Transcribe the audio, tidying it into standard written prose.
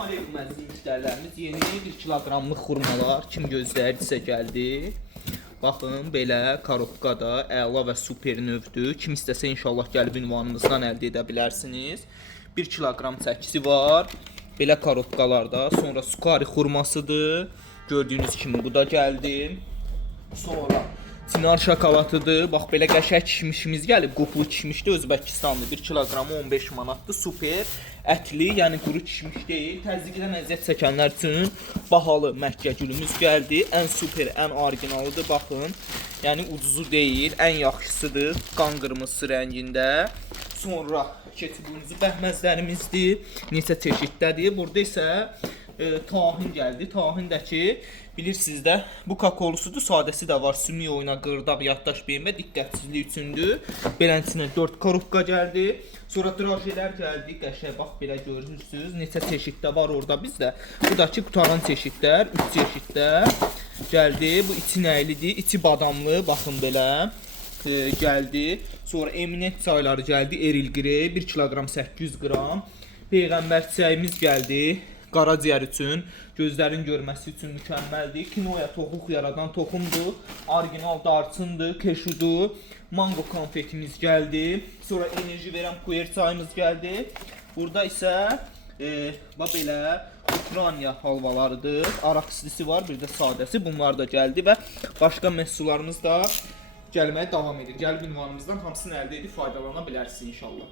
Salam aleyküm əziz müştərilərimiz. Yeni 1 kiloqramlıq xurmalar kim gözləyirdisə gəldi. Baxın, belə korobkada əla və super növdür. Kim istəsə inşallah gəlib ünvanımızdan əldə edə bilərsiniz. 1 kiloqram çəkisi var. Belə korobkalarda. Sonra sukari xurmasıdır. Gördüyünüz kimi bu da gəldi. Sonra Sinar şokoladıdır. Bax belə qəşəng kişmişimiz gəlib. Qoplu kişmişdir, Özbəkistanlı. 1 kiloqramı 15 manatdır. Super ətli, yəni quru kişmiş deyil. Təzyiqdən əziyyət çəkənlər üçün bahalı Məkkə gülümüz gəldi. Ən super, ən orijinalıdır. Baxın. Yəni ucuzu deyil, ən yaxşısıdır. Qan qırmızısı rəngində. Sonra keçibimizi bəhməzlərimizdir. Neçə çeşiddədir. Burada isə tahin gəldi. Tahindəki bilirsiniz də bu kakaolusudur, sadəsi də var. Sümük oyuna, qırdaq, yaddaş beyin və diqqətsizlik üçündür. Beləsinə 4 korobka gəldi. Sonra drajelər gəldi. Qəşəng bax belə görürsüz. Neçə çeşiddə var orada bizdə. Bu da ki qutaran çeşidlər, 3 çeşiddə gəldi. Bu içi nəylidir? İçi badamlı. Baxın belə gəldi. Sonra eminent çayları gəldi. Eril Grey 1 kiloqram 800 qram. Peyğəmbər çayımız gəldi. Qaraciyər üçün, gözlərin görməsi üçün mükəmməldir. Kinoya toxuq yaradan toxumdur. Orijinal darçındır, keşudur. Mango konfetimiz gəldi. Sonra enerji verən puer çayımız gəldi. Burada isə belə Ukrayna halvalarıdır. Araksisi var, bir də sadəsi. Bunlar da gəldi və başqa məhsullarımız da gəlməyə davam edir. Gəlib ünvanımızdan hamısını əldə edib faydalana bilərsiniz inşallah.